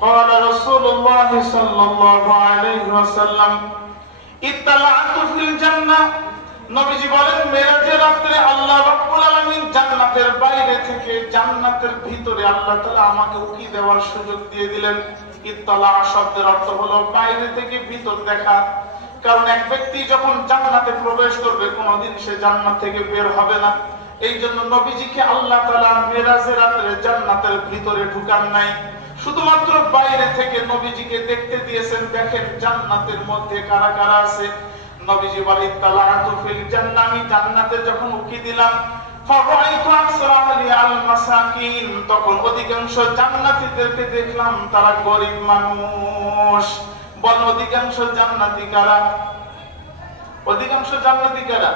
قال رسول الله صلى الله عليه وسلم اطلعت في الجنة নবীজি বলেন মেরাজের রাতে আল্লাহ রাব্বুল আলামিন জান্নাতের বাইরে থেকে জান্নাতের ভিতরে আল্লাহ তাআলা আমাকে উকি দেওয়ার সুযোগ দিয়ে দিলেন। ইত্তালা শব্দের অর্থ হলো বাইরে থেকে ভিতর দেখা। কারণ এক ব্যক্তি যখন জান্নাতে প্রবেশ করবে কোনদিন সে জান্নাত থেকে বের হবে না। এই জন্য নবীজিকে আল্লাহ তাআলা মেরাজের রাতে জান্নাতের ভিতরে ঢুকান নাই, শুধুমাত্র বাইরে থেকে নবীজিকে দেখতে দিয়েছেন। দেখেন জান্নাতের মধ্যে কারা কারা আছে। নবীজি বলেন তালাতু ফিল জান্নাহ, আমি জান্নাতে যখন উকি দিলাম ফারাইতু আকসারা আল মাসাকিন, তখন অধিকাংশ জান্নাতীদেরকে দেখলাম তারা গরিব মানুষ। বল অধিকাংশ জান্নাতী কারা? অধিকাংশ জান্নাতী কারা?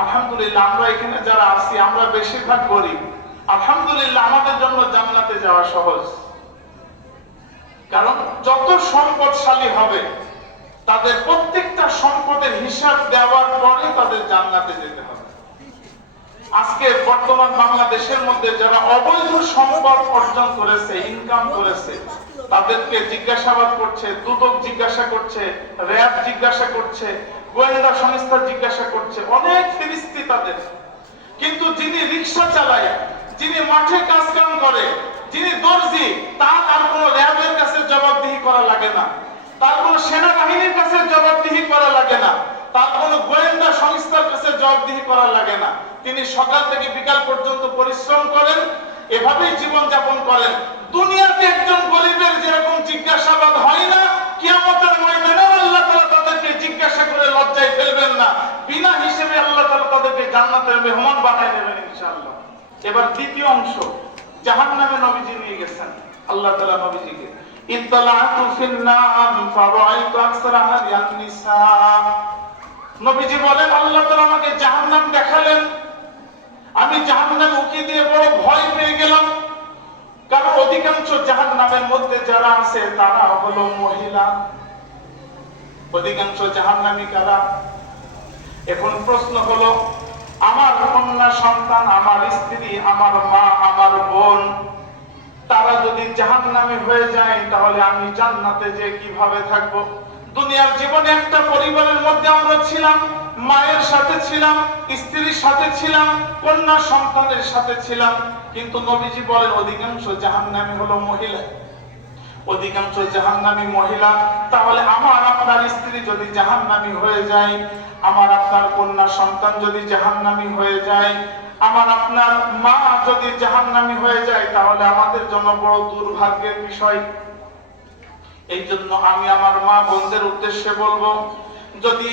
আলহামদুলিল্লাহ আমরা এখানে যারা আছি আমরা বেশিরভাগ গরিব। আলহামদুলিল্লাহ আমাদের জন্য জান্নাতে যাওয়া সহজ। কারণ যত সম্পদশালী হবে তাদের প্রত্যেকটা সম্পদের হিসাব দেওয়ার পরে তাদের জান্নাতে যেতে হবে। আজকে বর্তমান বাংলাদেশের মধ্যে যারা অবৈধ সম্পদ অর্জন করেছে, ইনকাম করেছে, তাদেরকে জিজ্ঞাসাবাদ করছে, দুদক জিজ্ঞাসা করছে, র‍্যাব জিজ্ঞাসা করছে, গোয়েন্দা সংস্থা জিজ্ঞাসা করছে, অনেক ফেরিস্তি তাদের। কিন্তু যিনি রিকশা চালায়, যিনি মাঠে কাজ কাম করে, যিনি দর্জি, তার আর কোনো র‍্যাবের কাছে জবাবদিহি করা লাগে না, তার কোনো সেনাবাহিনীর কাছে জবাবদিহি করা লাগে না, তার কোনো গোয়েন্দা সংস্থার কাছে জবাবদিহি করা লাগে না। তিনি সকাল থেকে বিকাল পর্যন্ত পরিশ্রম করেন, এভাবেই জীবন যাপন করেন। দুনিয়াতে একজন গরিবের যেরকম জিজ্ঞাসাবাদ হয় না, কিয়ামতের ময়দানে আল্লাহ তাআলা তাদেরকে জিজ্ঞাসা করে লজ্জায় ফেলবেন না। বিনা হিসেবে আল্লাহ তাআলা তাদেরকে জান্নাতের মেহমান বানায় নেবেন ইনশাআল্লাহ। এবার দ্বিতীয় অংশ, জাহান্নামে নবীজি নিয়ে গেছেন আল্লাহ তাআলা নবীজিকে। ইত্তালাতু ফিন নার ফারাইতু আকসারাহা নিসা, নবীজি বলেন আল্লাহ তাআলা আমাকে জাহান্নাম দেখালেন। আমি জাহান্নামে উকি দিয়ে বড় ভয় পেয়ে গেলাম। কারণ অধিকাংশ জাহান্নামের মধ্যে যারা আছে তারা হলো মহিলা। অধিকাংশ জাহান্নামী কারা? এখন প্রশ্ন হলো, আমার কন্যা সন্তান, আমার স্ত্রী, আমার মা, আমার বোন, তারা যদি জাহান্নামী হয়ে যায় তাহলে আমি জান্নাতে যে কিভাবে থাকব? দুনিয়ার জীবনে একটা পরিবারের মধ্যে আমরা ছিলাম, মায়ের সাথে ছিলাম, স্ত্রীর সাথে ছিলাম, কন্যা সন্তানের সাথে ছিলাম। কিন্তু নবীজি বলেন অধিকাংশ জাহান্নামী হলো মহিলা। অধিকাংশ জাহান্নামী মহিলা। তাহলে আমার আপনার স্ত্রী যদি জাহান্নামী হয়ে যায়, আমার আপনার কন্যা সন্তান যদি জাহান্নামী হয়ে যায়, আমার আপনার মা যদি জাহান্নামী হয়ে যায়, তাহলে আমাদের জন্য বড় দুর্ভাগ্যের বিষয়। এই জন্য আমি আমার মা বোনদের উদ্দেশ্যে বলবো, যদি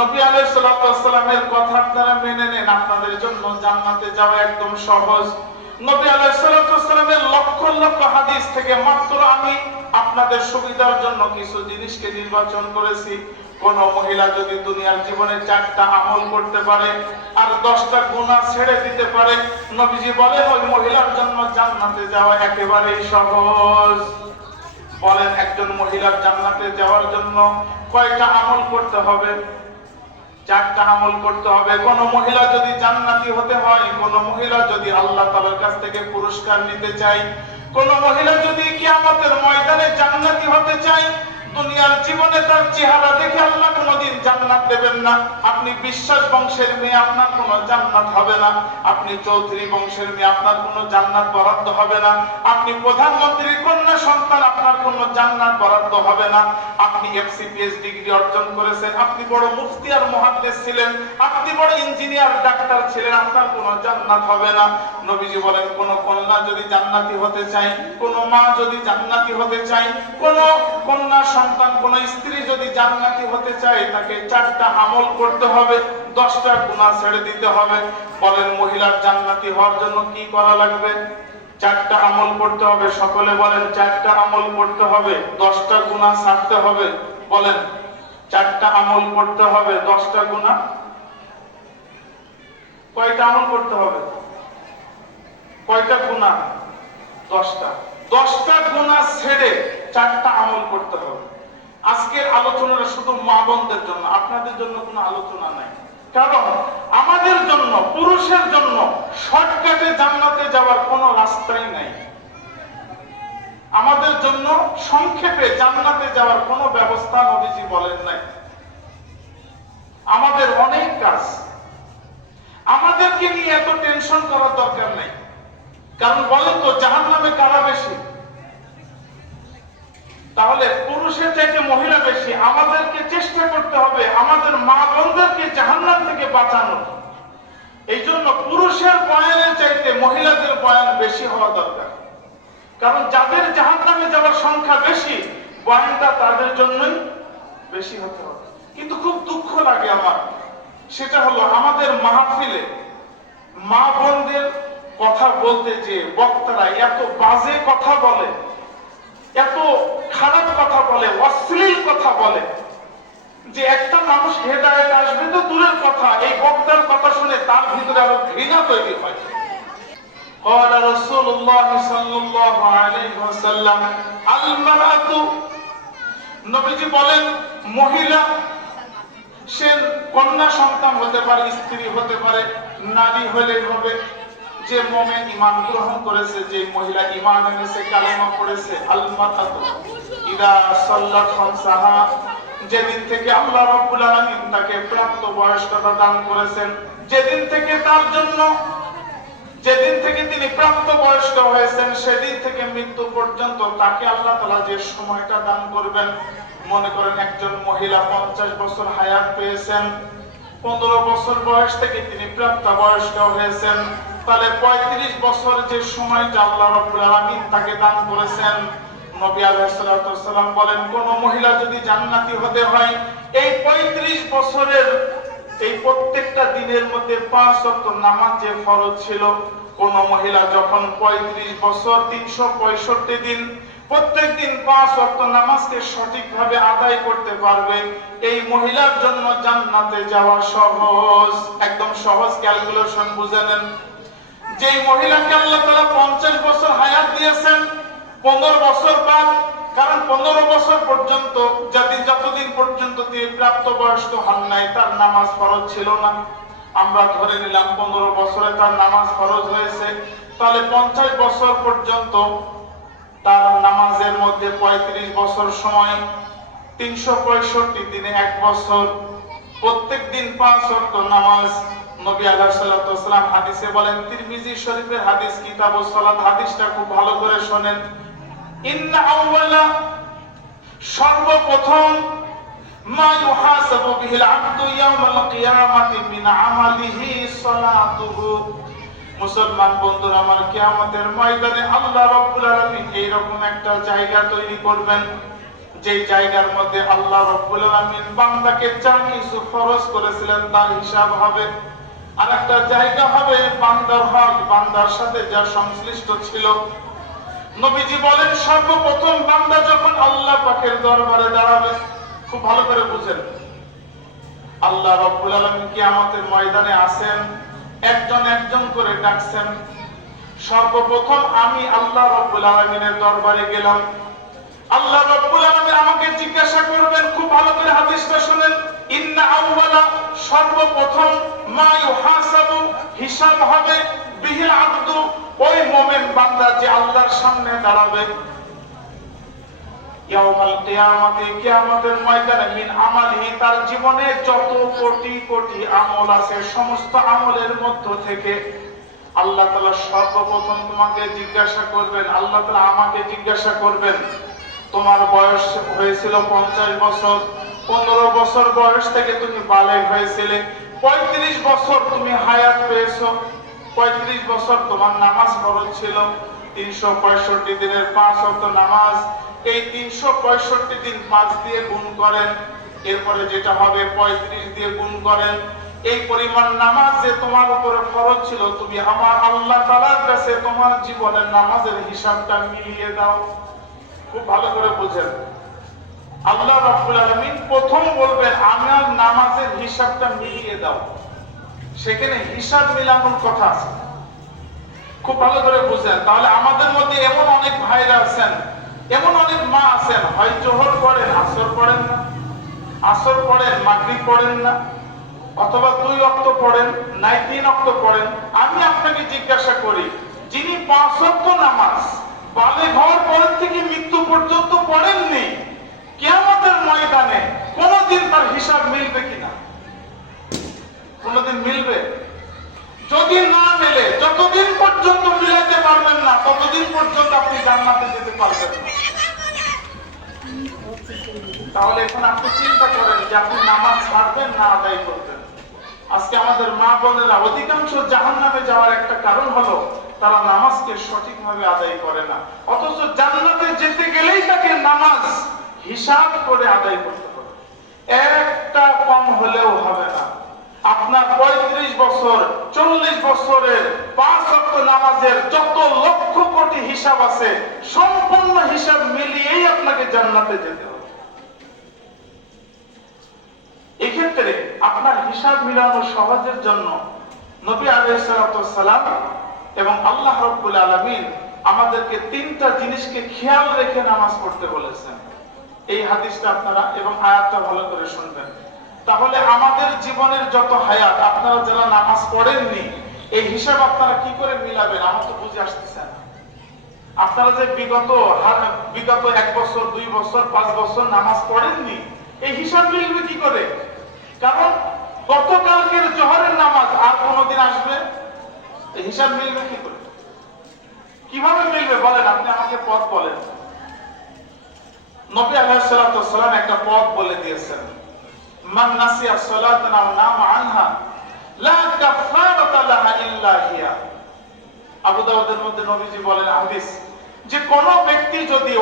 নবী আলাইহিস সালাতু ওয়াস সালামের কথা আপনারা মেনে নেন, আপনাদের জন্য জান্নাতে যাওয়া একদম সহজ। নবী আলাইহিস সালাতু ওয়াস সালামের লক্ষ লক্ষ হাদিস থেকে মাত্র আমি আপনাদের সুবিধার জন্য কিছু জিনিসকে নির্বাচন করেছি। কোন মহিলা যদি দুনিয়ার জীবনে 4টা আমল করতে পারে আর 10টা গুনাহ ছেড়ে দিতে পারে, নবীজি বলেন ওই মহিলার জন্য জান্নাতে যাওয়া একেবারেই সহজ। বলেন একজন মহিলার জান্নাতে যাওয়ার জন্য কয়টা আমল করতে হবে? 4টা আমল করতে হবে। কোন মহিলা যদি জান্নাতি হতে হয়, কোন মহিলা যদি আল্লাহ তাআলার কাছ থেকে পুরস্কার নিতে চায়, কোন মহিলা যদি কিয়ামতের ময়দানে জান্নাতি হতে চায়, দুনিয়ার জীবনে তার চেহারা দেখে আল্লাহ কোনদিন জান্নাত দেবেন না। আপনি বিশ্বাস বংশের মেয়ে, আপনার কোনো জান্নাত হবে না। আপনি চৌধুরী বংশের মেয়ে, আপনার কোনো জান্নাত বরাদ্দ হবে না। আপনি প্রধানমন্ত্রীর কন্যা সন্তান, আপনার কোনো জান্নাত বরাদ্দ হবে না। আপনি এফসিপিএস ডিগ্রি অর্জন করেছেন, আপনি বড় মুফতি আর মুহাদ্দিস ছিলেন, আপনি বড় ইঞ্জিনিয়ার ডাক্তার ছিলেন, আপনার কোনো জান্নাত হবে না। নবীজি বলেন কোন কন্যা যদি জান্নাতি হতে চায়, কোন মা যদি জান্নাতি হতে চায়, কোন কন্যা সন্তান, কোন স্ত্রী যদি জান্নাতি হতে চায়, তাকে 4টা আমল করতে হবে, 10টা গুনাহ ছেড়ে দিতে হবে। বলেন মহিলার জান্নাতি হওয়ার জন্য কি করা লাগবে? 4টা আমল করতে হবে। সকলে বলেন 4টা আমল করতে হবে, 10টা গুনাহ ছাড়তে হবে। বলেন 4টা আমল করতে হবে, 10টা গুনাহ। কয়টা আমল করতে হবে? কয়টা গুনাহ? 10টা। 10টা গুনাহ ছেড়ে 4টা আমল করতে হবে। আজকের আলোচনাটা শুধু মা বোনদের জন্য, আপনাদের জন্য কোনো আলোচনা নাই। কারণ আমাদের জন্য, পুরুষের জন্য শর্টকাটে জান্নাতে যাওয়ার কোনো রাস্তাই নাই। আমাদের জন্য সংক্ষেপে জান্নাতে যাওয়ার কোনো ব্যবস্থা নবীজি বলেন নাই। আমাদের অনেক কাজ, আমাদেরকে নিয়ে এত টেনশন করার দরকার নাই। কারণ বলেন তো জাহান্নামে কারা বেশি? তাহলে পুরুষের চাইতে মহিলা বেশি। আমাদেরকে চেষ্টা করতে হবে আমাদের মা বোনদেরকে জাহান্নাম থেকে বাঁচানোর। এই জন্য পুরুষের বয়ানের চাইতে মহিলাদের বয়ান বেশি হওয়া দরকার। কারণ যাদের জাহান্নামে যাওয়ার সংখ্যা বেশি, বয়ানটা তাদের জন্যই বেশি হতে হবে। কিন্তু খুব দুঃখ লাগে আমার, সেটা হলো আমাদের মাহফিলে মা বোনদের কথা বলতে যে বক্তারা এত বাজে কথা বলে, এত খারাপ কথা বলে, অশ্লীল কথা বলে, যে একটা মানুষ হেদায়েত আসবে তো দূরের কথা, এই বক্তার কথা শুনে তার ভিতরে আরো ঘৃণা তৈরি হয়। قال رسول الله صلى الله عليه وسلم المرأة, নবীজি বলেন মহিলা সে কন্যা সন্তান হতে পারে, স্ত্রী হতে পারে, নারী হলেই হবে, যে মুমিন ঈমান গ্রহণ করেছে, যে মহিলা ঈমান এনেছে, কালেমা পড়েছে। আল মারআতু ইদা সাল্লাত খামসাহা, যেদিন থেকে আল্লাহ রাব্বুল আলামিন তাকে প্রাপ্ত বয়স্কতা দান করেছেন, যেদিন থেকে তার জন্য, যেদিন থেকে তিনি প্রাপ্ত বয়স্ক হয়েছেন, সেদিন থেকে মৃত্যু পর্যন্ত তাকে আল্লাহ তাআলা যে সময়টা দান করবেন। মনে করেন একজন মহিলা 50 বছর হায়াত পেয়েছেন, 15 বছর বয়স থেকে তিনি প্রাপ্ত বয়স্ক হয়েছেন, তাহলে 35 বছর যে সময়টা আল্লাহ রাব্বুল আলামিন তাকে দান করেছেন, নবী আলাইহিস সালাতু ওয়াস সালাম বলেন কোন মহিলা যদি জান্নাতি হতে হয়, এই 35 বছরের এই প্রত্যেকটা দিনের মধ্যে 5 ওয়াক্ত নামাজ যে ফরজ ছিল, কোন মহিলা যখন 35 বছর 365 দিন প্রত্যেক দিন 5 ওয়াক্ত নামাজকে সঠিকভাবে আদায় করতে পারবে, এই মহিলার জন্য জান্নাতে যাওয়া সহজ, একদম সহজ ক্যালকুলেশন বুঝে নেন। যেই মহিলাকে আল্লাহ তাআলা 50 বছর হায়াত দিয়েছেন, 15 বছর বাদ, কারণ 15 বছর পর্যন্ত যতদিন পর্যন্ত তিনি প্রাপ্তবয়স্ক হন নাই তার নামাজ ফরজ ছিল না, আমরা ধরে নিলাম 15 বছরে তার নামাজ ফরজ হয়েছে, তাহলে 50 বছর পর্যন্ত তার নামাজের মধ্যে 35 বছর সময়, 365 দিনে 1 বছর, প্রত্যেক দিন 5 ওয়াক্ত নামাজ। নবী আলাইহিস সালাতু ওয়াস সালাম হাদিসে বলেন, তিরমিজি শরীফের হাদিস, কিতাবুস সালাত, হাদিসটা খুব ভালো করে শুনেন। ইন্না আউওয়ালা, সর্বপ্রথম, মা ইউহাসাবু বিহিল আবদু ইয়াউমাল কিয়ামাতি মিন আমালিহি সালাতুহু, মুসলমান বন্ধুরা আমার, কিয়ামতের ময়দানে আল্লাহ রাব্বুল আলামিন এইরকম একটা জায়গা তৈরি করবেন, যে জায়গার মধ্যে আল্লাহ রাব্বুল আলামিন বান্দাকে যা কিছু ফরজ করেছিলেন তার হিসাব হবে, আর একটা জায়গা হবে বান্দার হক, বান্দার সাথে যা সংশ্লিষ্ট ছিল। নবীজি বলেন সর্বপ্রথম বান্দা যখন আল্লাহ পাকের দরবারে দাঁড়াবে, খুব ভালো করে বুঝেন, আল্লাহ রাব্বুল আলামিন কিয়ামতের ময়দানে আছেন, একজন একজন করে ডাকছেন। সর্বপ্রথম আমি আল্লাহ রাব্বুল আলামিনের দরবারে গেলাম, আল্লাহ রাব্বুল আলামিন আমাকে জিজ্ঞাসা করবেন, খুব ভালো করে হাদিসটা শুনেন, ইন্না আউওয়ালা, সর্বপ্রথম, মা ইউহাসাবু, হিসাব হবে, বিহিল আবদু, ওই মুমিন বান্দা যে আল্লাহর সামনে দাঁড়াবে, ইয়াউমাল কিয়ামাতি, কিয়ামতের ময়দানে, মিন আমালিহি, তার জীবনে যত কোটি কোটি আমল আছে সমস্ত আমলের মধ্য থেকে আল্লাহ তাআলা সর্বপ্রথম তোমাকে জিজ্ঞাসা করবেন, আল্লাহ তাআলা আমাকে জিজ্ঞাসা করবেন, তোমার বয়স হয়েছিল 50 বছর, 15 বছর বয়স থেকে তুমি বালেগ হয়েছিলে, 35 বছর তুমি হায়াত পেয়েছো, 35 বছর তোমার নামাজ ফরজ ছিল, 365 দিনের 5 ওয়াক্ত নামাজ, এই 365 দিন 5 দিয়ে গুণ করেন, এরপরে যেটা হবে 35 দিয়ে গুণ করেন, এই পরিমাণ নামাজ যে তোমার উপরে ফরজ ছিল, তুমি আমার আল্লাহ তাআলার কাছে তোমার জীবনের নামাজের হিসাবটা মিলিয়ে দাও। খুব ভালো করে বুঝেন, আল্লাহ রাব্বুল আলামিন প্রথম বলবেন আমার নামাজের হিসাবটা মিলিয়ে দাও, সেখানে হিসাব মিলানোর কথা আছে, খুব ভালো করে বুঝেন। তাহলে আমাদের মধ্যে এমন অনেক ভাইরা আছেন, এমন অনেক মা আছেন, হয় জোহর পড়েন আসর পড়েন না, আসর পড়েন মাগরিব পড়েন না, অথবা 2 ওয়াক্ত পড়েন নাই 3 ওয়াক্ত পড়েন। আমি আপনাকে জিজ্ঞাসা করি, যিনি 5 ওয়াক্ত নামাজ বালেগ হওয়ার পর থেকে পর্যন্ত পড়েননি, কিয়ামতের ময়দানে কোনদিন তার হিসাব মিলবে কিনা? কোনদিন মিলবে? যদি না মেলে, যতদিন পর্যন্ত মিলাতে পারবেন না ততদিন পর্যন্ত আপনি জান্নাতে যেতে পারবেন না। তাহলে এখন আপনি চিন্তা করেন যে আপনি নামাজ ছাড়বেন না আদায় করবেন। আজকে আমাদের মা বোনেরা অধিকাংশ জাহান্নামে যাওয়ার একটা কারণ হলো তারা নামাজকে সঠিকভাবে আদায় করে না, অথচ জান্নাতে যেতে গেলেই তাকে নামাজ হিসাব করে আদায় করতে হবে। একটা কম হলেও হবে না। আপনার 35 বছর 40 বছরের 5 ওয়াক্ত নামাজের যত লক্ষ কোটি হিসাব আছে সম্পূর্ণ হিসাব মিলিয়েই আপনাকে জান্নাতে যেতে হবে। এক্ষেত্রে আপনার হিসাব মিলানো সহজের জন্য নবী আলাইহিস সালাম এবং আল্লাহ রাব্বুল আলামিন আমাদেরকে 3টা জিনিসকে খেয়াল রেখে নামাজ পড়তে বলেছেন। এই হাদিসটা আপনারা এবং আয়াতটা ভালো করে শুনবেন। তাহলে আমাদের জীবনের যত হায়াত, আপনারা যারা নামাজ পড়েননি এই হিসাব আপনারা কি করে মিলাবেন? আমার তো বুঝে আসতেছে না। আপনারা যে বিগত 1 বছর 2 বছর 5 বছর নামাজ পড়েননি এই হিসাব মিলবে কি করে? কারণ গতকালকের জোহরের নামাজ আর কোনদিন আসবে? এই হিসাব মিলবে কি করে? কিভাবে মিলবে বলেন? আপনি আমাকে পথ বলেন। নবী আলাইহিস সালাম একটা পথ বলে দিয়েছেন, মান নাসিয়া সালাতান আও নামা আনহা লা কাফারাতা লাহা ইল্লা হিয়া। আবু দাউদের মধ্যে নবীজি বলেন হাদিস, যে কোন ব্যক্তি যদি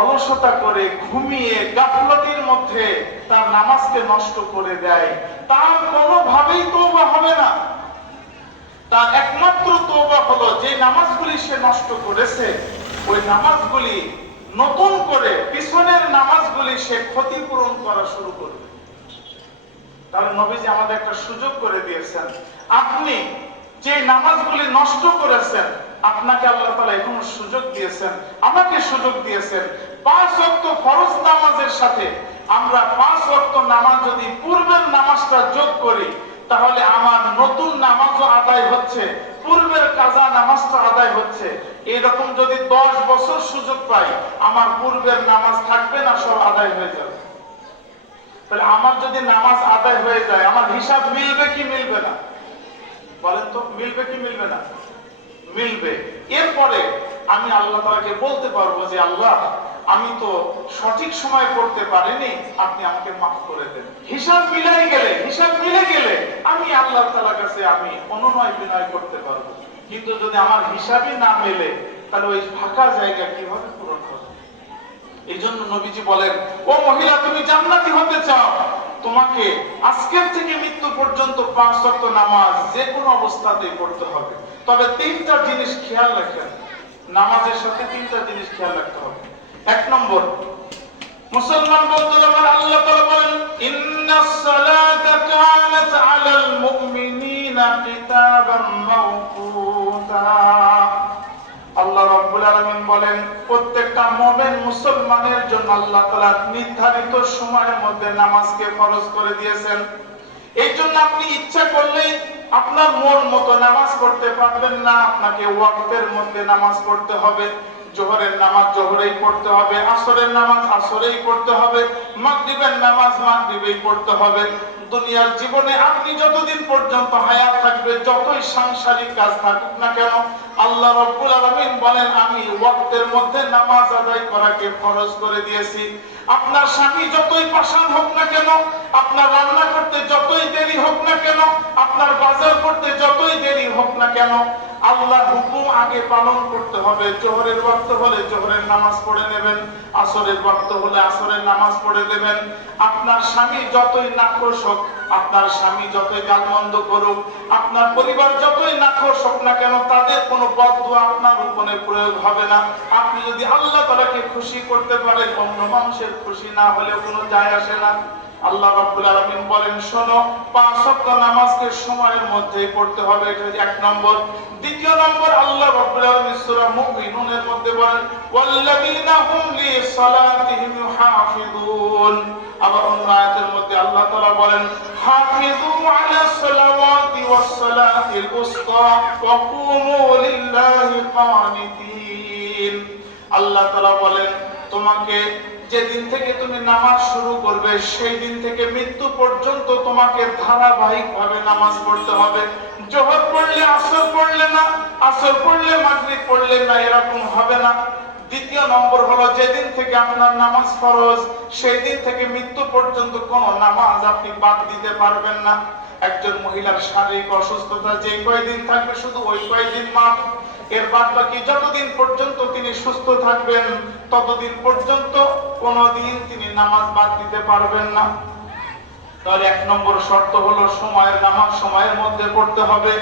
অলসতা করে ঘুমিয়ে গাফলতির মধ্যে তার নামাজকে নষ্ট করে দেয়, তার কোনোভাবেই তওবা হবে না। তার একমাত্র তওবা হলো যে নামাজগুলি সে নষ্ট করেছে ওই নামাজগুলি নতুন করে পিছনের নামাজগুলি সে ক্ষতিপূরণ করা শুরু করবে। তাহলে নবীজি আমাদের একটা সুযোগ করে দিয়েছেন, আপনি যে নামাজগুলি নষ্ট করেছেন আপনাকে আল্লাহ তাআলা এখনো সুযোগ দিয়েছেন, আমাকে সুযোগ দিয়েছেন। 5 ওয়াক্ত ফরজ নামাজের সাথে আমরা 5 ওয়াক্ত নামাজ যদি পূর্বের নামাজটা যোগ করি তাহলে আমার নতুন নামাজও আদায় হচ্ছে, পূর্বের কাজা নামাজটা আদায় হচ্ছে। এরকম যদি 10 বছর সুযোগ পাই আমার পূর্বের নামাজ থাকবে না, সব আদায় হয়ে যাবে। তাহলে আমার যদি নামাজ আদায় হয়ে যায় আমার হিসাব মিলবে কি মিলবে না? বলেন তো, মিলবে কি মিলবে না? মিলবে। এরপরে আমি আল্লাহ তাআলাকে বলতে পারবো যে আল্লাহ আমি তো সঠিক সময় পড়তে পারিনি, আপনি আমাকে মাফ করে দেন। হিসাব মিলে গেলে আমি আল্লাহ তাআলার কাছে আমি অনুনয় বিনয় করতে পারবো। কিন্তু যদি আমার হিসাবই না মেলে তাহলে ওই ফাঁকা জায়গা কিভাবে পূরণ হবে? এই জন্য নবীজি বলেন, ও মহিলা তুমি জান্নাতি হতে চাও, তোমাকে আজকের থেকে মৃত্যু পর্যন্ত 5 ওয়াক্ত নামাজ যে কোনো অবস্থাতেই পড়তে হবে। তবে 3টা জিনিস খেয়াল রাখেন, নামাজের সাথে 3টা জিনিস খেয়াল রাখতে হবে। 1 নম্বর, মুসলমান বলতে আমার আল্লাহ তাআলা বলেন, ইন্নাস সালাতা কানাত আলাল মুমিনিনা কিতাবাম মাওকুতা। আল্লাহ রাব্বুল আলামিন বলেন প্রত্যেকটা মুমিন মুসলমানের জন্য আল্লাহ তাআলা নির্ধারিত সময়ের মধ্যে নামাজকে ফরজ করে দিয়েছেন। এই জন্য আপনি ইচ্ছা করলেই আপনার মন মতো নামাজ পড়তে পারবেন না, আপনাকে ওয়াক্তের মধ্যে নামাজ পড়তে হবে। জোহরের নামাজ জোহরেই পড়তে হবে, আসরের নামাজ আসরেই পড়তে হবে, মাগরিবের নামাজ মাগরিবেই পড়তে হবে। দুনিয়ার জীবনে আপনি যতদিন পর্যন্ত হায়াত থাকবে যতই সাংসারিক কাজ থাকুক না কেন আল্লাহ রাব্বুল আলামিন বলেন আমি ওয়াক্তের মধ্যে নামাজ আদায় করাকে ফরজ করে দিয়েছি। আপনার স্বামী যতই পাষাণ হোক না কেন, আপনার রান্না করতে যতই দেরি হোক না কেন, আপনার বাজার করতে যতই দেরি হোক না কেন, আল্লাহর হুকুম আগে পালন করতে হবে। জোহরের ওয়াক্ত হলে জোহরের নামাজ পড়ে নেবেন, আসরের ওয়াক্ত হলে আসরের নামাজ পড়ে নেবেন। আপনার স্বামী যতই নাখোশ হোক, আপনার স্বামী যতই গালমন্দ করুক, আপনার পরিবার যতই নাখোশ হোক না কেন, তাদের কোনো বদদুয়া আপনার উপরে প্রয়োগ হবে না। আপনি যদি আল্লাহ তাআলাকে খুশি করতে পারেন, অন্য মানুষের খুশি না হলেও কোনো যায় আসে না। আল্লাহ রাব্বুল আলামিন বলেন শোনো 5 ওয়াক্ত নামাজকে সময়ের মধ্যেই পড়তে হবে, এটা 1 নম্বর। 2 নম্বর আল্লাহ রাব্বুল আলামিন সূরা মুমিনুনের মধ্যে বলেন ওয়াল্লাযীনা হুম লিসালাতিহিম ইউহাফিযুন। আবার অন্য আয়াতের মধ্যে আল্লাহ তাআলা বলেন হাফিযু আলাস সালাওয়াতি ওয়াস সালাতিল উসতা ওয়া কুমু লিল্লাহি কানিতিন। الدين আল্লাহ তাআলা বলেন তোমাকে যেদিন থেকে তুমি নামাজ শুরু করবে সেই দিন থেকে মৃত্যু পর্যন্ত তোমাকে ধারাবাহিকভাবে নামাজ পড়তে হবে। যোহর পড়লে আসর পড়লে না, আসর পড়লে মাগরিব পড়লে না, এরকম হবে না। দ্বিতীয় নম্বর হলো যেদিন থেকে আপনার নামাজ ফরজ সেই দিন থেকে মৃত্যু পর্যন্ত কোন নামাজ আপনি বাদ দিতে পারবেন না। একজন মহিলার শারীরিক অসুস্থতা যে কয়দিন থাকবে শুধু ওই কয়দিন মাপ, এর বাদ বাকি যতদিন পর্যন্ত তিনি সুস্থ থাকবেন ততদিন পর্যন্ত কোনদিন তিনি নামাজ বাদ দিতে পারবেন না। তাহলে এক নম্বর শর্ত হলো সময়ের নামাজ সময়ের মধ্যে পড়তে হবে।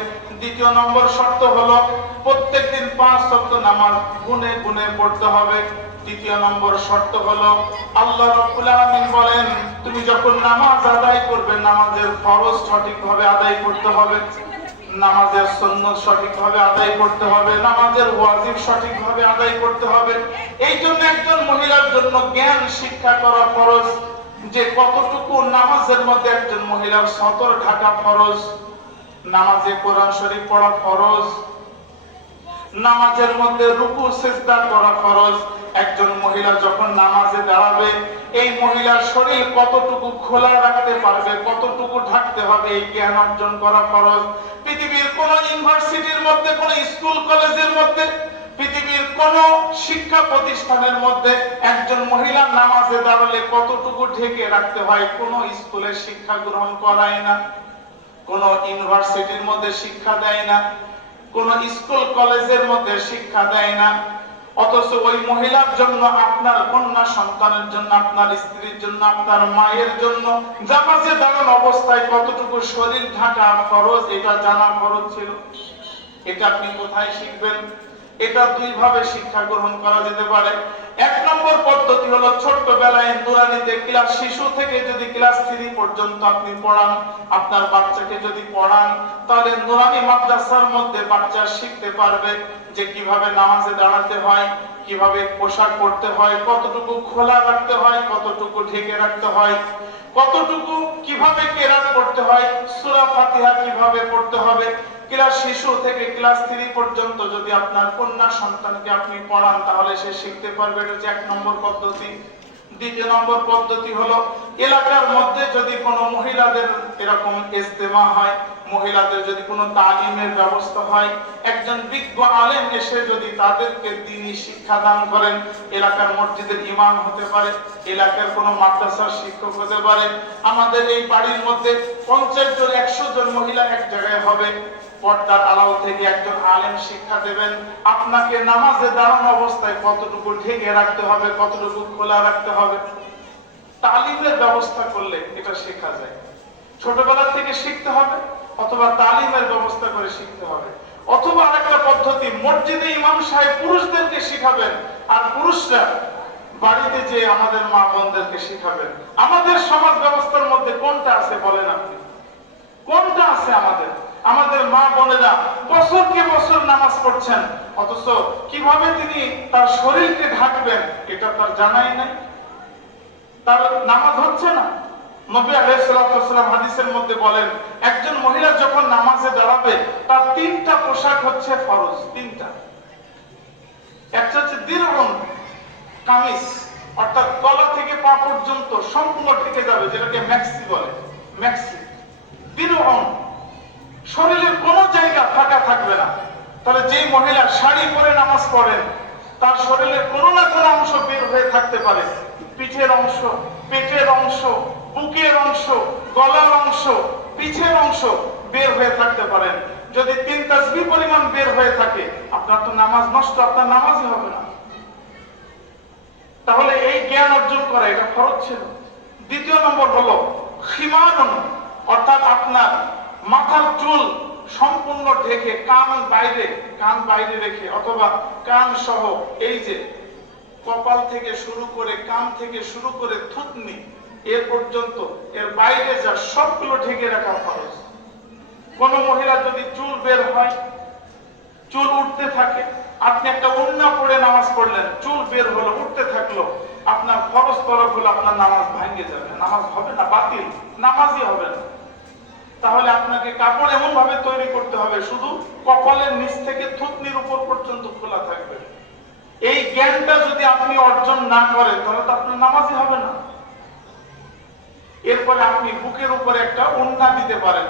দ্বিতীয় নম্বর শর্ত হলো প্রত্যেকদিন 5 ওয়াক্ত নামাজ গুনে গুনে পড়তে হবে। তৃতীয় নম্বর শর্ত হলো আল্লাহ রাব্বুল আলামিন বলেন তুমি যখন নামাজ আদায় করবে নামাজের ফরজ সঠিকভাবে আদায় করতে হবে, নামাজের সুন্নাত সঠিকভাবে আদায় করতে হবে, নামাজের ওয়াজিব সঠিকভাবে আদায় করতে হবে। এই জন্য একজন মহিলার জন্য জ্ঞান শিক্ষা করা ফরজ, যে কতটুকু নামাজের মধ্যে একজন মহিলার সতর ঢাকা ফরজ, নামাজে কোরআন শরীফ পড়া ফরজ, নামাজের মধ্যে রুকু সিজদা করা ফরজ। একজন মহিলা যখন নামাজে দাঁড়াবে এই মহিলার শরীর কতটুকু খোলা রাখতে পারবে, কতটুকু ঢাকতে হবে এই জ্ঞান অর্জন করা ফরজ। পৃথিবীর কোন ইউনিভার্সিটির মধ্যে, কোন স্কুল কলেজের মধ্যে, পৃথিবীর কোন শিক্ষা প্রতিষ্ঠানের মধ্যে একজন মহিলা নামাজে দাঁড়ালে কতটুকু ঢেকে রাখতে হয় কোন স্কুলে শিক্ষা গ্রহণ করায় না, কোন ইউনিভার্সিটির মধ্যে শিক্ষা দেয় না, কোন স্কুল কলেজের মধ্যে শিক্ষা দেয় না। অথচ ওই মহিলার জন্য, আপনার কন্যা সন্তানের জন্য, আপনার স্ত্রীর জন্য, আপনার মায়ের জন্য নামাজে দাঁড়ানো অবস্থায় কতটুকু শরীর ঢাকা ফরজ এটা জানা ফরজ ছিল। এটা আপনি কোথায় শিখবেন? এটা দুই ভাবে শিক্ষা গ্রহণ করা যেতে পারে। এক নম্বর পদ্ধতি হলো ছোট্টবেলায় নুরানিতে ক্লাস শিশু থেকে যদি ক্লাস 3 পর্যন্ত আপনি পড়ান, আপনার বাচ্চাকে যদি পড়ান তাহলে নুরানি মাদ্রাসার মধ্যে বাচ্চা শিখতে পারবে যে কিভাবে নামাজে দাঁড়াতে হয়, কিভাবে পোশাক পরতে হয়, কতটুকু খোলা রাখতে হয়, কতটুকু ঢেকে রাখতে হয়, কতটুকু কিভাবে কেরাত পড়তে হয়, সূরা ফাতিহা কিভাবে পড়তে হবে। ক্লাস শিশু থেকে ক্লাস 3 পর্যন্ত যদি আপনার কন্যা সন্তানকে আপনি পড়ান তাহলে সে শিখতে পারবে। এটা হচ্ছে এক নম্বর পদ্ধতি। দ্বিতীয় নম্বর পদ্ধতি হলো এলাকার মধ্যে যদি কোনো মহিলাদের এরকম ইজতেমা হয়, মহিলাদের যদি কোনো তালিমের ব্যবস্থা হয়, একজন বিজ্ঞ আলেম এসে যদি তাদেরকে দ্বীনি শিক্ষা দান করেন, এলাকার মসজিদের ইমাম হতে পারে, এলাকার কোনো মাদ্রাসার শিক্ষক হতে পারে। আমাদের এই বাড়ির মধ্যে 50 জন 100 জন মহিলা এক জায়গায় হবে, পর্দার আড়াল থেকে একজন আলেম শিক্ষা দেবেন আপনাকে নামাজে দাঁড়ানো অবস্থায় কতটুকু ঢেকে রাখতে হবে, কতটুকু খোলা রাখতে হবে। তালিমের ব্যবস্থা করলে এটা শেখা যায়। ছোটবেলা থেকে শিখতে হবে অথবা তালিমের ব্যবস্থা করে শিখতে হবে। অথবা আরেকটা পদ্ধতি, মসজিদে ইমাম সাহেব পুরুষদেরকে শিখাবেন আর পুরুষরা বাড়িতে যে আমাদের মা বোনদেরকে শিখাবেন। আমাদের সমাজ ব্যবস্থার মধ্যে কোনটা আছে বলেন আপনি? কোনটা আছে? আমাদের মা বোনেরা বছরকে বছর নামাজ পড়ছেন, অথচ কিভাবে তিনি তার শরীরকে ঢাকবেন এটা তার জানাই নাই, তার নামাজ হচ্ছে না। নবী আলাইহিস সালাতু ওয়াস সালাম হাদিসের মধ্যে বলেন একজন মহিলা যখন নামাজে দাঁড়াবে তার 3টা পোশাক হচ্ছে ফরজ। 3টা। একটা হচ্ছে দিরউন, কামিজ, অর্থাৎ গলা থেকে পা পর্যন্ত সম্পূর্ণ ঢেকে যাবে, যেটাকে ম্যাক্সি বলে। ম্যাক্সি। দিরউন, শরীরের কোনো জায়গা ফাঁকা থাকবে না। তাহলে যেই মহিলা শাড়ি পরে নামাজ পড়েন তার শরীরের কোনো না কোনো অংশ বের হয়ে থাকতে পারে, পিঠের অংশ, পেটের অংশ, বুকের অংশ, গলার অংশ, পিঠের অংশ বের হয়ে থাকতে পারেন। যদি 3 তাসবিহ পরিমাণ বের হয়ে থাকে আপনার তো নামাজ নষ্ট, আপনার নামাজই হবে না। তাহলে এই জ্ঞান অর্জন করা এটা ফরজ ছিল। দ্বিতীয় নম্বর হলো খিমারুন, অর্থাৎ আপনার মাথার চুল সম্পূর্ণ ঢেকে কান বাইরে রেখে অথবা কান সহ এই যে কপাল থেকে শুরু করে কান থেকে শুরু করে থুতনি এর পর্যন্ত এর বাইরে যা সবগুলো ঢেকে রাখা ফরজ। কোন মহিলা যদি চুল বের হয়, চুল উঠতে থাকে, আপনি একটা ওড়না পরে নামাজ পড়লেন, চুল বের হলো, উঠতে থাকলো, আপনার ফরজ তরফ হলো আপনার নামাজ ভাঙে যাবে, নামাজ হবে না, বাতিল, নামাজই হবে না। তাহলে আপনাকে কাপড় এমন ভাবে তৈরি করতে হবে শুধু কপালের নিচ থেকে থুতনির উপর পর্যন্ত খোলা থাকবে। যদি আপনি অর্জন না করেন তাহলে তো আপনার নামাজই হবে না। এরপরে আপনি বুকের উপরে একটা ওড়না দিতে পারেন।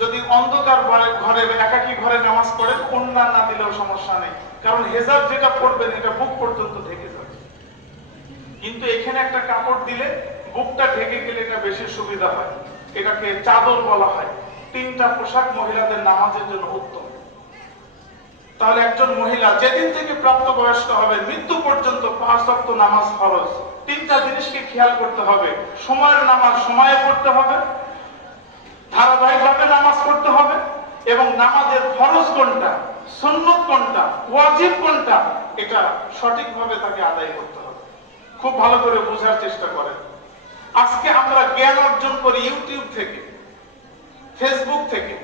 যদি অন্ধকার ঘরে একাকী ঘরে নামাজ পড়েন ওড়না না দিলেও সমস্যা নেই, কারণ হেজাব যেটা পড়বেন এটা বুক পর্যন্ত ঢেকে যাবে। কিন্তু এখানে একটা কাপড় দিলে বুকটা ঢেকে গেলে এটা বেশি সুবিধা হয়, এটাকে চাদর বলা হয়। 3টা পোশাক মহিলাদের নামাজের জন্য উত্তম। তাহলে একজন মহিলা যেদিন থেকে প্রাপ্তবয়স্ক হবে মৃত্যু পর্যন্ত 5 ওয়াক্ত নামাজ ফরজ। 3টা জিনিসকে খেয়াল করতে হবে। সময়ের নামাজ সময়ে পড়তে হবে, ধারাবাহিকভাবে নামাজ পড়তে হবে, এবং নামাজের ফরজ কোনটা, সুন্নত কোনটা, ওয়াজিব কোনটা, এটা সঠিকভাবে তাকে আদায় করতে হবে। খুব ভালো করে বোঝার চেষ্টা করেন। আজকে আমরা জ্ঞান অর্জন করি ইউটিউব থেকে, ফেসবুক থেকে,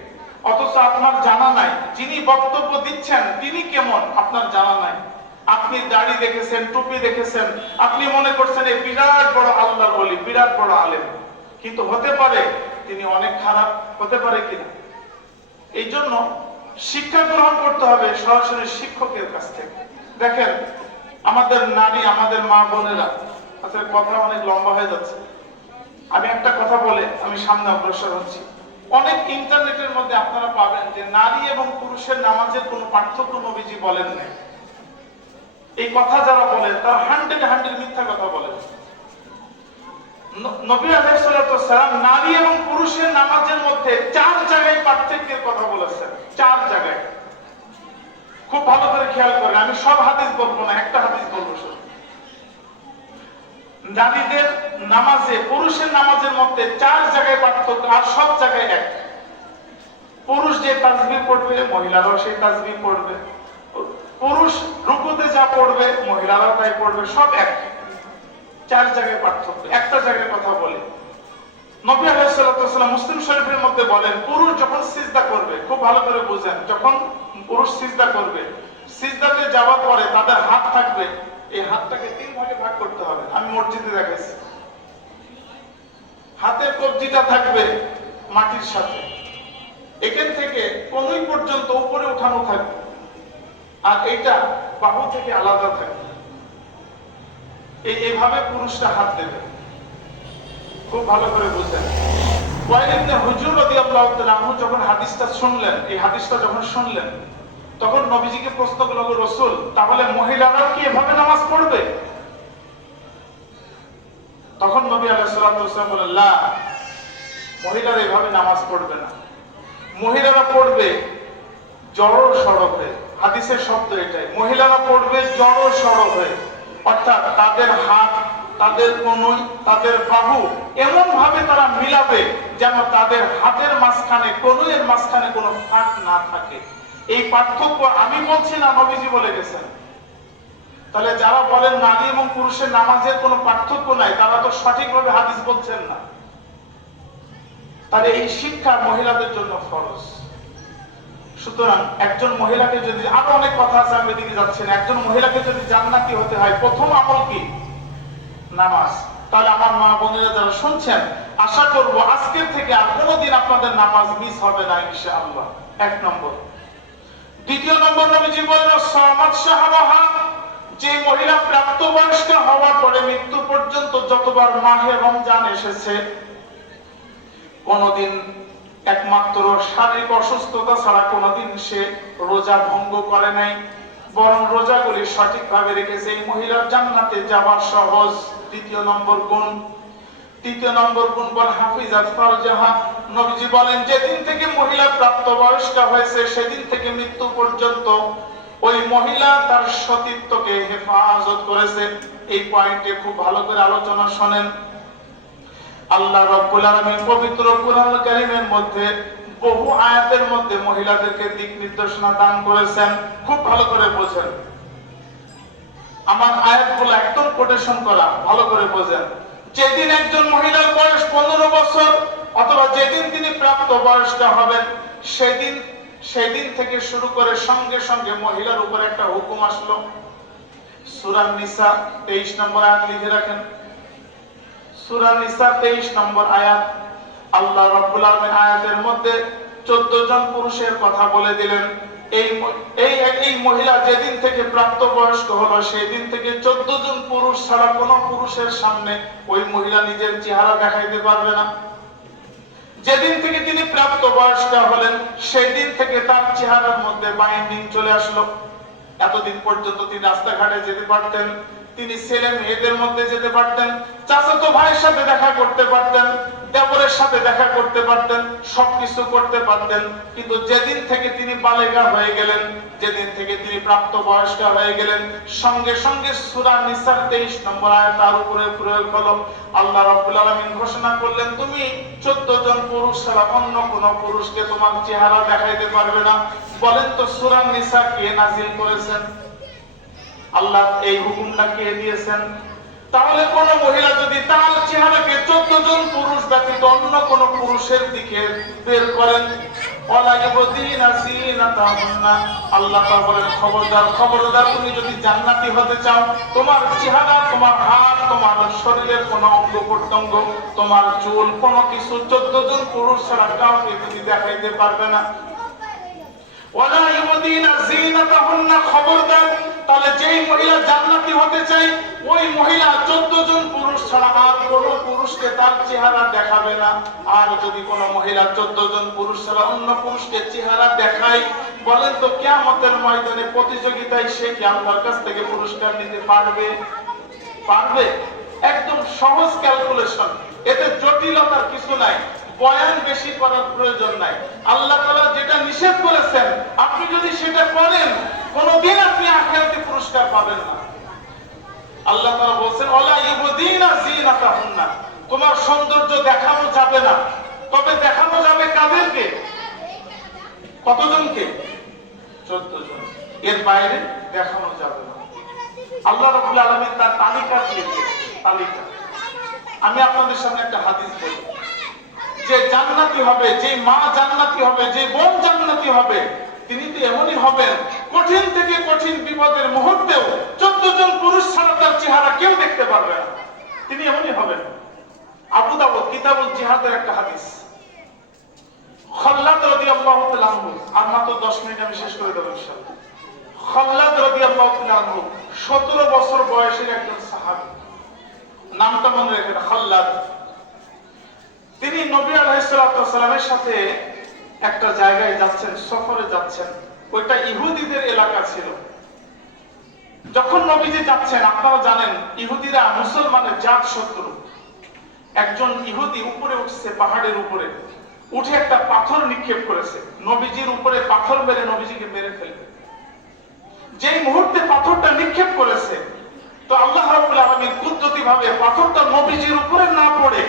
অথচ আপনার জানা নাই যিনি বক্তব্য দিচ্ছেন তিনি কেমন আপনার জানা নাই। আপনি দাড়ি দেখেছেন, টুপি দেখেছেন, আপনি মনে করছেন এই বিরাট বড় আল্লাহর ওলি, বিরাট বড় আলেম, কিন্তু হতে পারে তিনি অনেক খারাপ, হতে পারে কিনা। এই জন্য শিক্ষা গ্রহণ করতে হবে সরাসরি শিক্ষকের কাছ থেকে। দেখেন আমাদের নারী, আমাদের মা বোনেরা, আসলে কথা অনেক লম্বা হয়ে যাচ্ছে, আমি একটা কথা বলে আমি সামনে অগ্রসর হচ্ছি। অনেক ইন্টারনেটের মধ্যে আপনারা পাবেন যে নারী এবং পুরুষের নামাজের কোনো পার্থক্য নবীজি বলেন নাই। এই কথা যারা বলেন তারা 100 মিথ্যা কথা বলেন। নবী আলাইহিস সালাম নারী এবং পুরুষের নামাজের মধ্যে 4 জায়গায় পার্থক্যের কথা বলেছেন। 4 জায়গায়, খুব ভালো করে খেয়াল করেন। আমি সব হাদিস বলবো না, একটা হাদিস বলবো শুধু। নারীদের নামাজে পুরুষের নামাজের মধ্যে 4 জায়গায় পার্থক্য, আর সব জায়গায় এক। পুরুষ যে তাসবিহ পড়বে মহিলারাও সেই তাসবিহ পড়বে, পুরুষ রুকুতে যা পড়বে মহিলারাও তাই পড়বে, সব এক। 4 জায়গায় পার্থক্য। একটা জায়গায় কথা বলে নবী আলাইহিস সালাম মুসলিম শরীফের মধ্যে বলেন পুরুষ যখন সিজদা করবে, খুব ভালো করে বুঝেন, যখন পুরুষ সিজদা করবে, সিজদাতে যাওয়ার পরে তাদের হাত থাকবে, এই হাতটাকে 3 ভাগে ভাগ করতে হবে। আমি মসজিদে দেখাইছি, হাতের কবজিটা থাকবে মাটির সাথে, এখান থেকে কনুই পর্যন্ত উপরে উঠানো থাকবে, আর এটা বাহু থেকে আলাদা থাকবে। এইভাবে পুরুষরা হাত দেবে। খুব ভালো করে বুঝেন। ওয়াইল ইবনে হুজর রাদিয়াল্লাহু তাআলা আনহু যখন হাদিসটা শুনলেন, এই হাদিসটা যখন শুনলেন, তখন নবীজিকে প্রশ্ন করলেন, রাসূল তাহলে মহিলারাও কি এভাবে নামাজ পড়বে? তখন নবী আলাইহিস সালাম বললেন, লা, মহিলারা এভাবে নামাজ পড়বে না। মহিলারা পড়বে জড় সড়ক হয়ে। হাদিসের শব্দ এটাই, মহিলারা পড়বে জড় সড়ক হয়ে, অর্থাৎ তাদের হাত, তাদের কনুই, তাদের বাহু এমন ভাবে তারা মিলাবে যেন তাদের হাতের মাঝখানে, কনুইয়ের মাঝখানে কোনো ফাঁক না থাকে। এই পার্থক্য আমি বলছি না, নবীজি বলে গেছেন। তাহলে যারা বলেন নারী এবং পুরুষের নামাজের কোনো পার্থক্য নাই, তারা তো সঠিকভাবে হাদিস বলছেন না। তাহলে এই শিক্ষা মহিলাদের জন্য ফরজ। সুতরাং একজন মহিলাকে যদি, আরো অনেক কথা আছে আমি এদিকে যাচ্ছি না, একজন মহিলাকে যদি জান্নাতি হতে হয় প্রথম আমল কি? নামাজ। তাহলে আমার মা বোনেরা যারা শুনছেন, আশা করব আজকের থেকে আর কোনোদিন আপনাদের নামাজ মিস হবে না ইনশাআল্লাহ। 1 নম্বর। 2 নম্বর, নবীজি বলেন সামাত শাহওয়াহা, যে মহিলা প্রাপ্তবয়স্ক হওয়ার পরে মৃত্যু পর্যন্ত যতবার মাহে রমজান এসেছে, কোনদিন একমাত্র শারীরিক অসুস্থতা ছাড়া কোনদিন সে রোজা ভঙ্গ করে নাই, বরং রোজাগুলি সঠিকভাবে রেখেছে, এই মহিলার জান্নাতে যাওয়া সহজ। 3 নম্বর গুণ। 3 নম্বর গুণ বল হাফিজাত ফারজাহা, নবীজি বলেন যেদিন থেকে মহিলা প্রাপ্তবয়স্ক হয়েছে সেদিন থেকে মৃত্যু পর্যন্ত ওই মহিলা তার সতীত্বকে হেফাজত করেছে। এই পয়েন্টে খুব ভালো করে আলোচনা শুনেন। আল্লাহ রাব্বুল আলামিন পবিত্র কুরআনুল কারীমের মধ্যে বহু আয়াতের মধ্যে মহিলাদেরকে দিক নির্দেশনা দান করেছেন। খুব ভালো করে বোঝেন, আমার আয়াতগুলো একদম কোটেশন করা, ভালো করে বোঝেন। যেদিন একজন মহিলার বয়স 15 বছর অথবা যেদিন তিনি প্রাপ্তবয়স্ক হবেন, সেদিন থেকে শুরু করে সঙ্গে সঙ্গে মহিলার উপর একটা হুকুম আসলো। সূরা নিসা 23 নম্বর আয়াত লিখে রাখেন। সূরা নিসা 23 নম্বর আয়াত। আল্লাহ রাব্বুল আলামিন আয়াতের মধ্যে 14 জন পুরুষের কথা বলে দিলেন। এই মহিলা যেদিন থেকে প্রাপ্তবয়স্ক হলো সেই দিন থেকে 14 জন পুরুষ ছাড়া কোনো পুরুষের সামনে ওই মহিলা নিজের চেহারা দেখাইতে পারবে না। যেদিন থেকে তিনি প্রাপ্তবয়স্ক হলেন সেই দিন থেকে তার চেহারার মধ্যে বাইন্ডিং চলে আসলো। এতদিন পর্যন্ত তিনি রাস্তাঘাটে যেতে পারতেন, তিনি ছেলে মেয়েদের মধ্যে যেতে পারতেন, চাচাতো ভাইয়ের সাথে দেখা করতে পারতেন, দেবরের সাথে দেখা করতে পারতেন, সবকিছু করতে পারতেন। কিন্তু যেদিন থেকে তিনি বালেগা হয়ে গেলেন, যেদিন থেকে তিনি প্রাপ্তবয়স্ক হয়ে গেলেন, সঙ্গে সঙ্গে সূরা নিসার 23 নম্বর আয়াত তার উপরে প্রয়োগ হলো। আল্লাহ রাব্বুল আলামিন ঘোষণা করলেন, তুমি 14 জন পুরুষ ছাড়া অন্য কোন পুরুষকে তোমার চেহারা দেখাইতে পারবে না। বলেন তো সূরা নিসা কে নাযিল করেছেন? আল্লাহ এই হুকুমটা কে দিয়েছেন? তাহলে কোন মহিলা যদি তার চেহারাকে 14 জন পুরুষ ব্যতীত অন্য কোন পুরুষের দিকে বের করেন, আল্লাহ বলেন, খবরদার খবরদার, তুমি যদি জান্নাতি হতে চাও, তোমার চেহারা, তোমার হাত, তোমার শরীরের কোন অঙ্গ প্রত্যঙ্গ, তোমার চুল, কোনো কিছু 14 জন পুরুষ ছাড়া কাউকে তুমি দেখাইতে পারবে না। খবরদার, তাহলে যেই মহিলা জান্নাতি হতে চায় ওই মহিলা 14 জন পুরুষ ছাড়া আর কোন পুরুষকে তার চেহারা দেখাবে না। আর যদি কোন মহিলা 14 জন পুরুষ ছাড়া অন্য পুরুষকে চেহারা দেখায়, বলেন তো কিয়ামতের ময়দানে প্রতিযোগিতায় সে কি আল্লাহর কাছ থেকে পুরস্কার নিতে পারবে? পারবে? একদম সহজ ক্যালকুলেশন, এতে জটিলতার কিছু নাই, বয়ান বেশি করার প্রয়োজন নাই। আল্লাহ তাআলা যেটা নিষেধ করেছেন আপনি যদি সেটা করেন, কোনদিন আপনি আখিরাতে পুরস্কার পাবেন না। আল্লাহ তাআলা বলেন, ওয়ালা ইউবদিনা যিনাতাহুন্না, তোমার সৌন্দর্য দেখানো যাবে না। তবে দেখানো যাবে কাদেরকে? কতজনকে? 14 জন, এর বাইরে দেখানো যাবে না। আল্লাহ রাব্বুল আলামিন তার তালিকা দিয়েছেন, তালিকা। আমি আপনাদের সামনে একটা হাদিস বলি, যে জান্নাতি হবে, যে মা জান্নাতি হবে, যে বোন জান্নাতি হবে, তিনি তো এমনই হবেন, কঠিন থেকে কঠিন বিপদের মুহূর্তেও 14 জন পুরুষ ছাড়া তার চেহারা কেউ দেখতে পারবে না। তিনি এমনই হবেন। আবু দাউদ কিতাবুল জিহাদের একটা হাদিস, খাল্লাদ রাদিয়াল্লাহু তাআলা আনহু, আর মাত্র 10 মিনিট আমি শেষ করে দেব ইনশাআল্লাহ। খাল্লাদ রাদিয়াল্লাহু তাআলা আনহু 17 বছর বয়সের একজন সাহাবী, নামটা মনে রাখবেন, খাল্লাদ। তিনি নবী আলাইহিস সালাতু ওয়াস সালামের সাথে একটা জায়গায় যাচ্ছেন, সফরে যাচ্ছেন। ওইটা ইহুদিদের এলাকা ছিল। যখন নবীজি যাচ্ছেন, আপনারা জানেন ইহুদিরা মুসলমানের জাত শত্রু। একজন ইহুদি উপরে উঠছে, পাহাড়ের উপরে উঠে একটা পাথর নিক্ষেপ করেছে, নবীজির উপরে পাথর মেরে নবীজিকে মেরে ফেলবে। যেই মুহূর্তে পাথরটা নিক্ষেপ করেছে, তো আল্লাহ রাব্বুল আলামিন কুদরতিভাবে পাথরটা নবীজির উপরে না পড়ে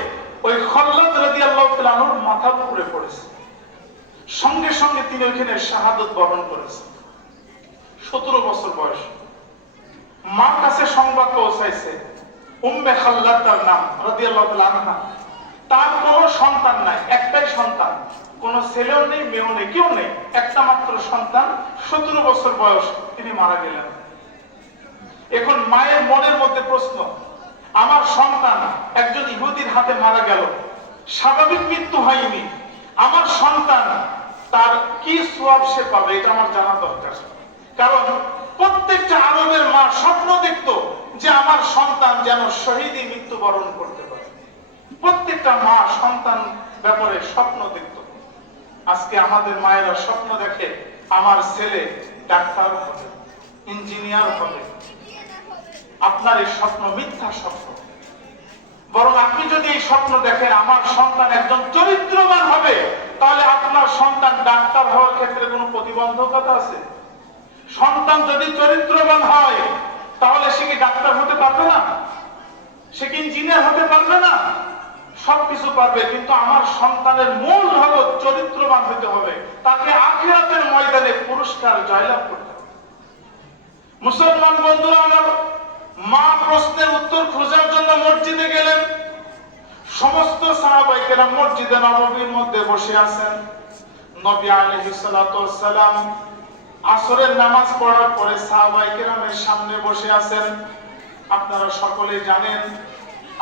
ওই খাল্লাদ রাদিয়াল্লাহু তাআলা আনহুর মাথার উপরে পড়েছে। সঙ্গে সঙ্গে তিনি ওইখানে শাহাদাত বরণ করেছেন। 17 বছর বয়স। মার কাছে সংবাদ পৌঁছাইছে, উম্মে খাল্লাদ তার নাম, রাদিয়াল্লাহু তাআলা আনহা। তার কোনো সন্তান নাই, একটাই সন্তান, কোনো ছেলেও নেই, মেয়েও নেই, কেউ নেই, একটা মাত্র সন্তান, 17 বছর বয়স, তিনি মারা গেলেন। এখন মায়ের মনের মধ্যে প্রশ্ন, আমার সন্তান একজন ইহুদির হাতে মারা গেল, স্বাভাবিক মৃত্যু হয়নি, আমার সন্তান তার কি সওয়াব সে পাবে, এটা আমার জানা দরকার। কারণ প্রত্যেকটা আরবের মা স্বপ্ন দেখত যে আমার সন্তান যেন শহীদি মৃত্যুবরণ করতে পারে। প্রত্যেকটা মা সন্তান ব্যাপারে স্বপ্ন দেখত। আজকে আমাদের মায়েরা স্বপ্ন দেখে আমার ছেলে ডাক্তার হবে, ইঞ্জিনিয়ার হবে। আপনার এই স্বপ্ন মিথ্যা স্বপ্ন। বরং আপনি যদি এই স্বপ্ন দেখেন আমার সন্তান একজন চরিত্রবান হবে, তাহলে আপনার সন্তান ডাক্তার হওয়ার ক্ষেত্রে কোনো প্রতিবন্ধকতা আছে? সন্তান যদি চরিত্রবান হয় তাহলে সে কি ডাক্তার হতে পারবে না? সে কি ইঞ্জিনিয়ার হতে পারবে না? সবকিছু পারবে, কিন্তু আমার সন্তানের মূল হলো চরিত্রবান হতে হবে। তাকে আখিরাতের ময়দানে পুরস্কার জয়লাভ করতে হবে। মুসলমান বন্ধুরা আমার, মা প্রশ্নের উত্তর খোঁজার জন্য মসজিদে গেলেন। সমস্ত সাহাবায়ে কেরাম মসজিদে নববীর মধ্যে বসে আছেন। নবী আলাইহিস সালাতু ওয়াস সালাম আসরের নামাজ পড়ার পরে সাহাবায়ে কেরামের সামনে বসে আছেন। আপনারা সকলেই জানেন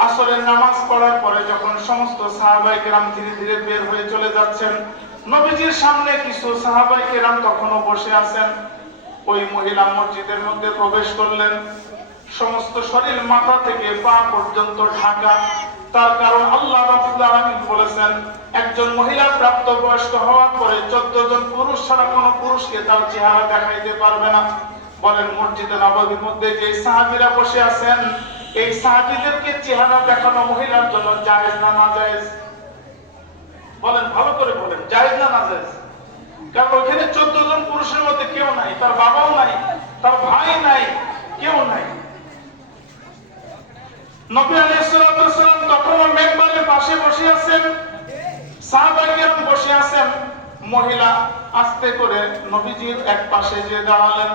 আসরের নামাজ পড়ার পরে যখন সমস্ত সাহাবায়ে কেরাম ধীরে ধীরে বের হয়ে চলে যাচ্ছেন, নবীজির সামনে কিছু সাহাবায়ে কেরাম তখনও বসে আছেন। ওই মহিলা মসজিদের মধ্যে প্রবেশ করলেন, সমস্ত শরীর মাথা থেকে পা পর্যন্ত ঢাকা। তার কারণ আল্লাহ রাব্বুল আলামিন বলেছেন, একজন মহিলা প্রাপ্তবয়স্ক হওয়ার পরে 14 জন পুরুষ ছাড়া কোনো পুরুষকে তার চেহারা দেখাইতে পারবে না। বলেন, মসজিদে নববীর মধ্যে যে সাহাবীরা বসে আছেন, এই সাহাবীদেরকে চেহারা দেখানো মহিলার জন্য জায়েজ না নাজায়েজ? বলেন, ভালো করে বলেন, জায়েজ না নাজায়েজ? কারণ ওখানে 14 জন পুরুষের মধ্যে কেউ নাই, তার বাবাও নাই, তার ভাই নাই, কেউ নাই। নবী আলাইহিস সালাতু ওয়াস সালাম তখন মিম্বারের পাশে বসে আছেন, সাহাবায়ে কেরাম বসে আছেন। মহিলা আস্তে করে নবীজির এক পাশে যে দাঁড়ালেন।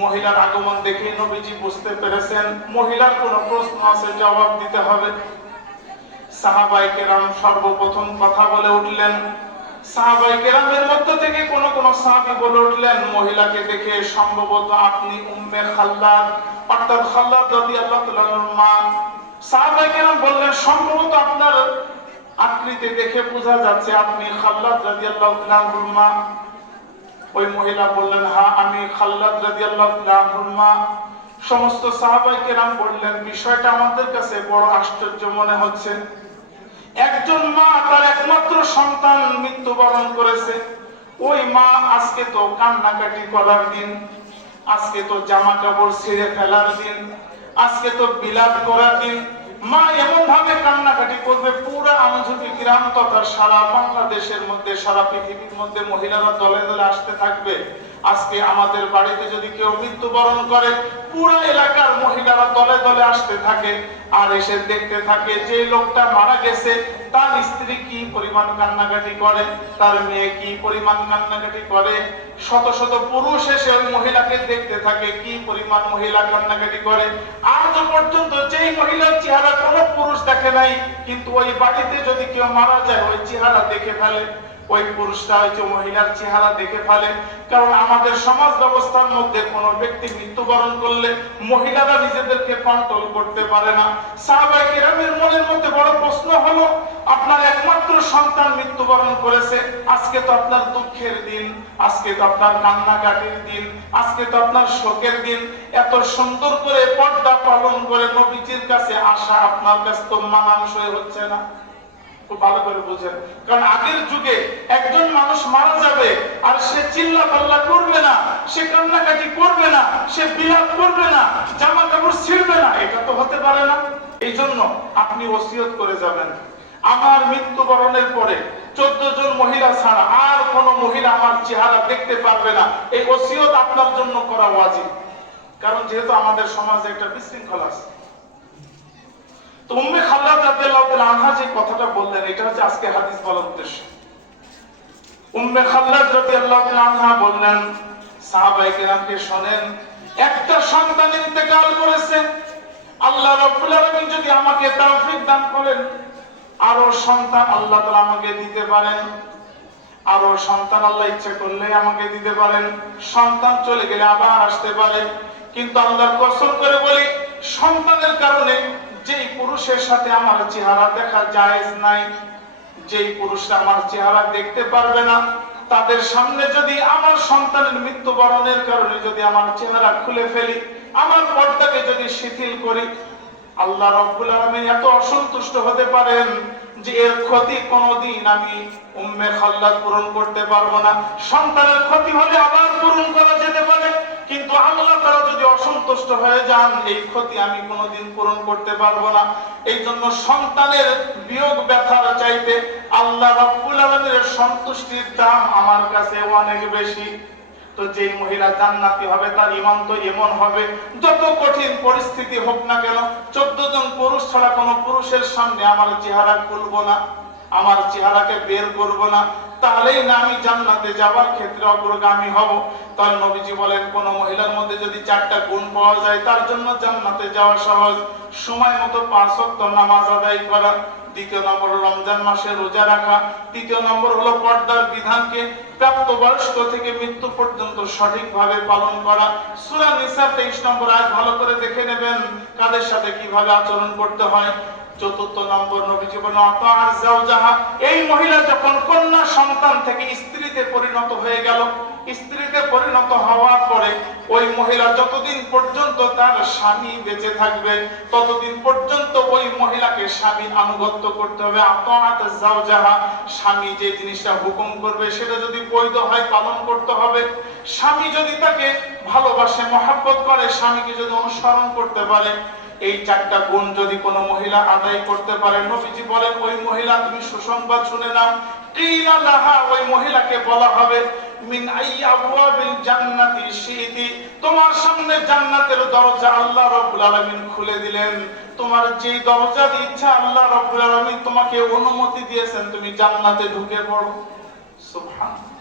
মহিলার আগমন দেখে নবীজি বুঝতে পেরেছেন মহিলার কোনো প্রশ্ন আছে, জবাব দিতে হবে। সাহাবায়ে কেরাম সর্বপ্রথম কথা বলে উঠলেন। সাহাবায়ে কেরামের মধ্য থেকে কোন কোন সাহাবী বলে উঠলেন, মহিলাকে দেখে সম্ভবত আপনি উম্মে খাল্লাদ অর্থাৎ খাল্লাদ রাদিয়াল্লাহু তাআলার মা। সাহাবায়ে কেরাম বললেন, সম্ভবত আপনার আকৃতি দেখে বোঝা যাচ্ছে আপনি খাল্লাদ রাদিয়াল্লাহু তাআলার মা। ওই মহিলা বললেন, হ্যাঁ আমি খাল্লাদ রাদিয়াল্লাহু তাআলার মা। সমস্ত সাহাবায়ে কেরাম বললেন, বিষয়টা আমাদের কাছে বড় আশ্চর্য মনে হচ্ছে। একজন মা তার একমাত্র সন্তান মৃত্যুবরণ করেছে, ওই মা আজকে তো কান্নাকাটি করার দিন, আজকে তো জামা কাপড় ছিঁড়ে ফেলার দিন, আজকে তো বিলাপ করার দিন। মা এমন ভাবে কান্নাকাটি করবে, পুরো আমঝুকি গ্রাম তথা সারা বাংলাদেশের মধ্যে, সারা পৃথিবীর মধ্যে মহিলারা দলে দলে আসতে থাকবে। আজকে আমাদের বাড়িতে যদি কেউ মৃত্যুবরণ করে, পুরো এলাকার মহিলারা দলে দলে আসতে থাকে আর এসে দেখতে থাকে যে লোকটা মারা গেছে তার স্ত্রী কি পরিমাণ কান্নাকাটি করে, তার মেয়ে কি পরিমাণ কান্নাকাটি করে। শত শত পুরুষ এসে ওই মহিলাকে দেখতে থাকে কি পরিমাণ মহিলা কান্নাকাটি করে। আজ পর্যন্ত যেই মহিলার চেহারা কোনো পুরুষ দেখে নাই, কিন্তু ওই বাড়িতে যদি কেউ মারা যায় ওই চেহারা দেখে ফেলে, ওই পুরুষটা হচ্ছে মহিলার চেহারা দেখে ফেলে। কারণ আমাদের সমাজ ব্যবস্থার মধ্যে কোনো ব্যক্তি মৃত্যুবরণ করলে মহিলারা নিজেদেরকে কন্ট্রোল করতে পারে না। সাহাবায়ে কেরামের মনের মধ্যে বড় প্রশ্ন হলো, আপনার একমাত্র সন্তান মৃত্যুবরণ করেছে, আজকে তো আপনার দুঃখের দিন, আজকে তো আপনার কান্নাকাটির দিন, আজকে তো আপনার শোকের দিন। এত সুন্দর করে পর্দা পালন করে নবীজির কাছে আসা আপনার কাছে তো মানানসই হচ্ছে না। খুব ভালো করে বুঝেন, কারণ আগের যুগে একজন মানুষ মারা যাবে আর সে চিল্লা পাল্লা করবে না, সে কান্নাকাটি করবে না, সে বিলাপ করবে না, জামা কাপড় ছিঁড়বে না, এটা তো হতে পারে না। এই জন্য আপনি ওসিয়ত করে যাবেন, আমার মৃত্যুবরণের পরে 14 জন মহিলা ছাড়া আর কোন মহিলা আমার চেহারা দেখতে পারবে না। এই ওসিয়ত আপনার জন্য করা ওয়াজিব, কারণ যেহেতু আমাদের সমাজে একটা বিশৃঙ্খলা আছে। তো উম্মে খাল্লাদ রাদিয়াল্লাহু তাআলা আনহা যে কথাটা বললেন, এটা হচ্ছে আজকে হাদিস বলার উদ্দেশ্য। উম্মে খাল্লাদ রাদিয়াল্লাহু তাআলা আনহা বললেন, সাহাবায়ে কেরামকে শুনেন, একটা সন্তান ইন্তেকাল করেছে, আল্লাহ রাব্বুল আলামিন যদি আমাকে তৌফিক দান করেন আরো সন্তান আল্লাহ তাআলা আমাকে দিতে পারেন, আরো সন্তান আল্লাহ ইচ্ছা করলে আমাকে দিতে পারেন। সন্তান চলে গেলে আবার আসতে পারে, কিন্তু আল্লাহর কসম করে বলি, সন্তানের কারণে যেই পুরুষের সাথে আমার চেহারা দেখা জায়েজ নাই, যেই পুরুষরা আমার চেহারা দেখতে পারবে না, তাদের সামনে যদি আমার সন্তানের মৃত্যুবরণের কারণে যদি আমার চেহারা খুলে ফেলি, আমার পর্দাকে যদি শিথিল করি, আল্লাহ রাব্বুল আলামিন এত অসন্তুষ্ট হতে পারেন যে এর ক্ষতি কোনদিন আমি উম্মে খাল্লাদ পূরণ করতে পারবো না। সন্তানের ক্ষতি হলে আবার পূরণ করা যেতে পারে, কিন্তু আল্লাহ তাআলা যদি অসন্তুষ্ট হয়ে যান, এই ক্ষতি আমি কোনদিন পূরণ করতে পারবো না। এই জন্য সন্তানের বিয়োগ ব্যথার চাইতে আল্লাহ রাব্বুল আলামিনের সন্তুষ্টির দাম আমার কাছে অনেক বেশি। তো যে মহিলা জান্নাতি হবে তার ঈমান তো এমন হবে, যত কঠিন পরিস্থিতি হোক না কেন 14 জন পুরুষ ছাড়া কোনো পুরুষের সামনে আমার চেহারা খুলবো না, আমার চেহারাকে বের করব না, তাহলেই না আমি জান্নাতে যাওয়ার ক্ষেত্রে অগ্রগামী হব। তাহলে নবীজি বলেন, কোন মহিলার মধ্যে যদি 4টা গুণ পাওয়া যায় তার জন্য জান্নাতে যাওয়া সহজ। সময় মতো 5 ওয়াক্ত নামাজ আদায় করা, দ্বিতীয় নম্বর রমজান মাসে রোজা রাখা, তৃতীয় নম্বর হলো পর্দার বিধানকে প্রাপ্তবয়স্ক থেকে মৃত্যু পর্যন্ত সঠিকভাবে পালন করা। সূরা নিসা 23 নম্বর আয়াত ভালো করে দেখে নেবেন, কাদের সাথে কিভাবে আচরণ করতে হয়। চতুর্থ নম্বর নবীজি বলেন আতাআ যাওজাহা, এই মহিলা যখন কন্যা সন্তান থেকে স্ত্রীতে পরিণত হয়ে গেল, স্ত্রীতে পরিণত হওয়ার পরে ওই মহিলা যতদিন পর্যন্ত তার স্বামী বেঁচে থাকবে ততদিন পর্যন্ত ওই মহিলাকে স্বামী আনুগত্য করতে হবে। আতাআত যাওজাহা, স্বামী যে জিনিসটা হুকুম করবে সেটা যদি বৈধ হয় পালন করতে হবে। স্বামী যদি তাকে ভালোবাসে, মহব্বত করে, স্বামীকে যদি অনুসরণ করতে পারে, এই চারটা গুণ যদি কোনো মহিলা আদায় করতে পারে, নবীজি বলেন ওই মহিলা, তুমি সুসংবাদ শুনে নাও, কিলা লাহা, ওই মহিলাকে বলা হবে মিন আইয়ি আবওয়াবিল জান্নাতি শিতি, তোমার সামনে জান্নাতের দরজা আল্লাহ রাব্বুল আলামিন খুলে দিলেন, তোমার যেই দরজা দিয়ে ইচ্ছা আল্লাহ রাব্বুল আলামিন তোমাকে অনুমতি দিয়েছেন তুমি জান্নাতে ঢুকে পড়ো। সুবহানাল্লাহ।